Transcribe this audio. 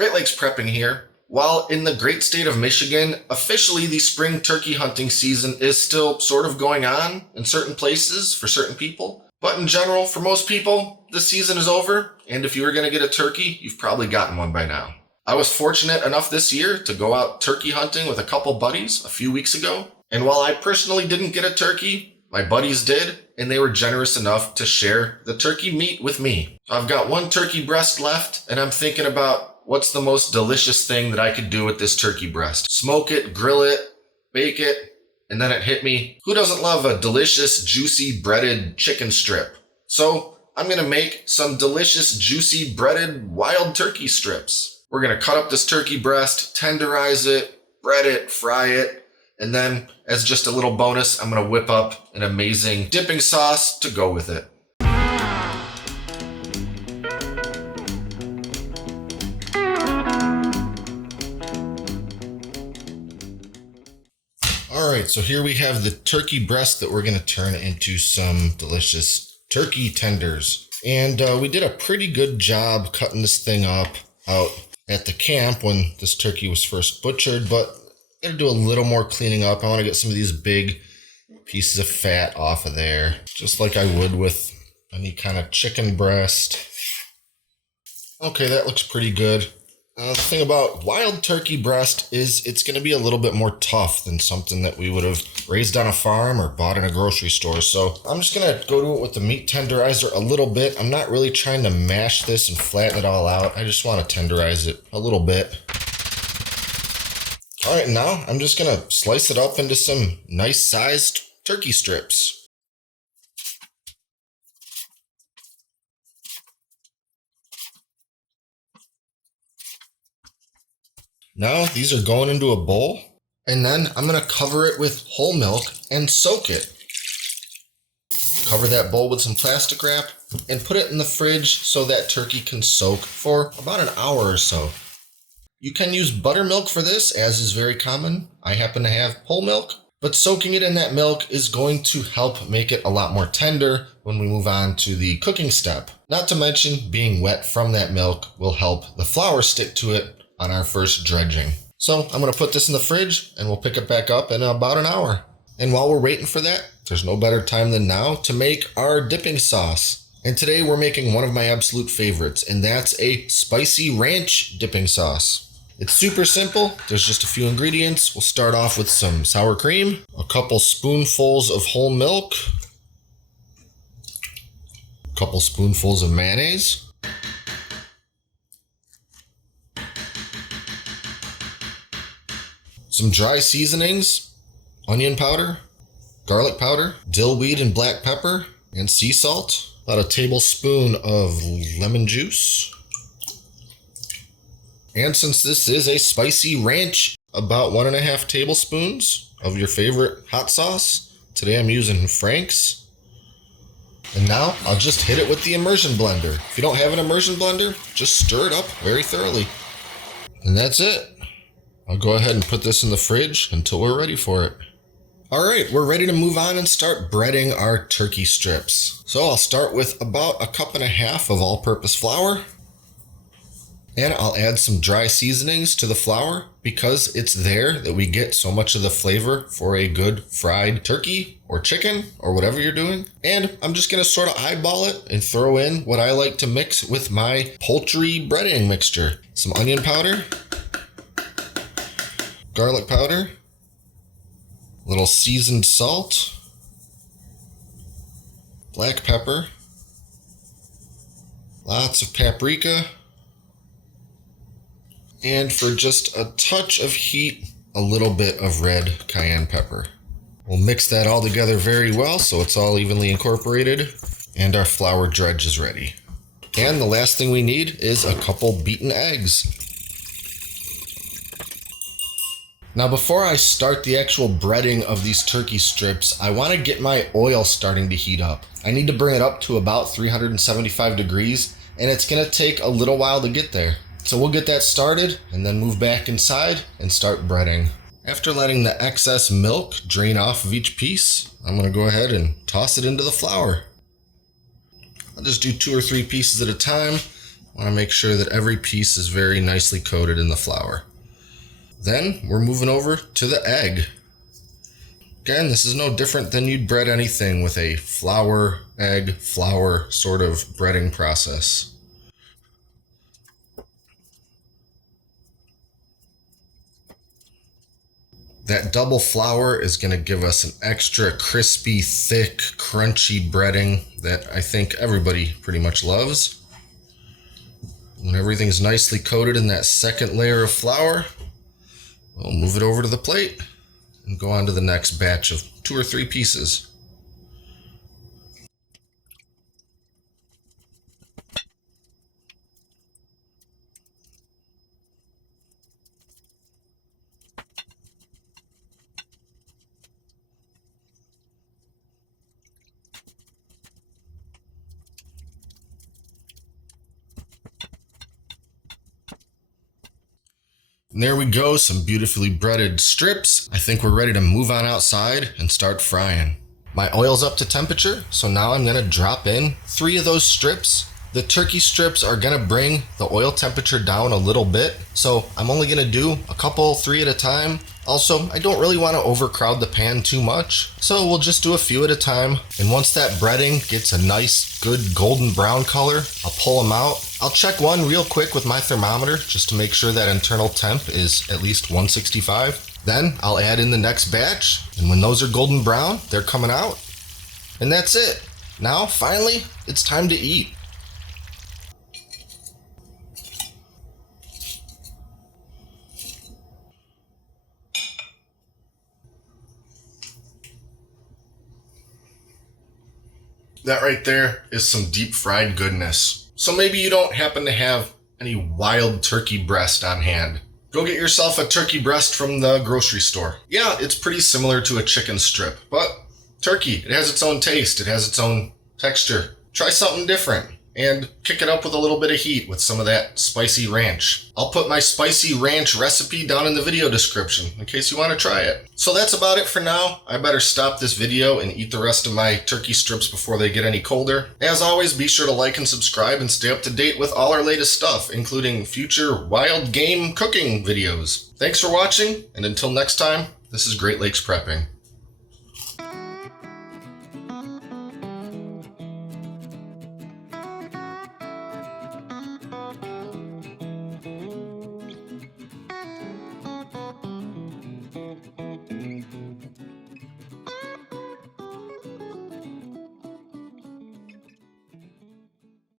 Great Lakes Prepping here. While in the great state of Michigan, officially the spring turkey hunting season is still sort of going on in certain places for certain people. But in general, for most people, the season is over, and if you were going to get a turkey, you've probably gotten one by now. I was fortunate enough this year to go out turkey hunting with a couple buddies a few weeks ago, and while I personally didn't get a turkey, my buddies did, and they were generous enough to share the turkey meat with me. So I've got one turkey breast left, and I'm thinking about what's the most delicious thing that I could do with this turkey breast. Smoke it, grill it, bake it, and then it hit me. Who doesn't love a delicious, juicy, breaded chicken strip? So I'm gonna make some delicious, juicy, breaded wild turkey strips. We're gonna cut up this turkey breast, tenderize it, bread it, fry it, and then as just a little bonus, I'm gonna whip up an amazing dipping sauce to go with it. Alright, so here we have the turkey breast that we're going to turn into some delicious turkey tenders. And we did a pretty good job cutting this thing up out at the camp when this turkey was first butchered, but I'm going to do a little more cleaning up. I want to get some of these big pieces of fat off of there, just like I would with any kind of chicken breast. Okay, that looks pretty good. The thing about wild turkey breast is it's going to be a little bit more tough than something that we would have raised on a farm or bought in a grocery store. So I'm just going to go to it with the meat tenderizer a little bit. I'm not really trying to mash this and flatten it all out. I just want to tenderize it a little bit. All right, now I'm just going to slice it up into some nice sized turkey strips. Now these are going into a bowl, and then I'm going to cover it with whole milk and soak it. Cover that bowl with some plastic wrap and put it in the fridge so that turkey can soak for about an hour or so. You can use buttermilk for this, as is very common. I happen to have whole milk, but soaking it in that milk is going to help make it a lot more tender when we move on to the cooking step. Not to mention, being wet from that milk will help the flour stick to it on our first dredging. So I'm going to put this in the fridge and we'll pick it back up in about an hour. And while we're waiting for that, there's no better time than now to make our dipping sauce. And today we're making one of my absolute favorites, and that's a spicy ranch dipping sauce. It's super simple. There's just a few ingredients. We'll start off with some sour cream, a couple spoonfuls of whole milk, a couple spoonfuls of mayonnaise, some dry seasonings, onion powder, garlic powder, dill weed and black pepper, and sea salt, about a tablespoon of lemon juice. And since this is a spicy ranch, about 1.5 tablespoons of your favorite hot sauce. Today I'm using Frank's. And now I'll just hit it with the immersion blender. If you don't have an immersion blender, just stir it up very thoroughly. And that's it. I'll go ahead and put this in the fridge until we're ready for it. All right, we're ready to move on and start breading our turkey strips. So I'll start with about 1.5 cups of all-purpose flour. And I'll add some dry seasonings to the flour because it's there that we get so much of the flavor for a good fried turkey or chicken or whatever you're doing. And I'm just gonna sort of eyeball it and throw in what I like to mix with my poultry breading mixture. Some onion powder, garlic powder, a little seasoned salt, black pepper, lots of paprika, and for just a touch of heat, a little bit of red cayenne pepper. We'll mix that all together very well so it's all evenly incorporated, and our flour dredge is ready. And the last thing we need is a couple beaten eggs. Now before I start the actual breading of these turkey strips, I want to get my oil starting to heat up. I need to bring it up to about 375 degrees, and it's going to take a little while to get there. So we'll get that started and then move back inside and start breading. After letting the excess milk drain off of each piece, I'm going to go ahead and toss it into the flour. I'll just do 2 or 3 pieces at a time. Want to make sure that every piece is very nicely coated in the flour. Then we're moving over to the egg. Again, this is no different than you'd bread anything with a flour, egg, flour sort of breading process. That double flour is going to give us an extra crispy, thick, crunchy breading that I think everybody pretty much loves. When everything's nicely coated in that second layer of flour, we'll move it over to the plate and go on to the next batch of 2 or 3 pieces. And there we go, some beautifully breaded strips. I think we're ready to move on outside and start frying. My oil's up to temperature, so now I'm gonna drop in 3 of those strips. The turkey strips are gonna bring the oil temperature down a little bit, so I'm only gonna do a couple, 3 at a time. Also, I don't really want to overcrowd the pan too much, so we'll just do a few at a time. And once that breading gets a nice, good golden brown color, I'll pull them out. I'll check one real quick with my thermometer just to make sure that internal temp is at least 165. Then I'll add in the next batch, and when those are golden brown, they're coming out. And that's it. Now, finally, it's time to eat. That right there is some deep fried goodness. So maybe you don't happen to have any wild turkey breast on hand. Go get yourself a turkey breast from the grocery store. Yeah, it's pretty similar to a chicken strip, but turkey, it has its own taste, it has its own texture. Try something different and kick it up with a little bit of heat with some of that spicy ranch. I'll put my spicy ranch recipe down in the video description in case you want to try it. So that's about it for now. I better stop this video and eat the rest of my turkey strips before they get any colder. As always, be sure to like and subscribe and stay up to date with all our latest stuff, including future wild game cooking videos. Thanks for watching, and until next time, this is Great Lakes Prepping.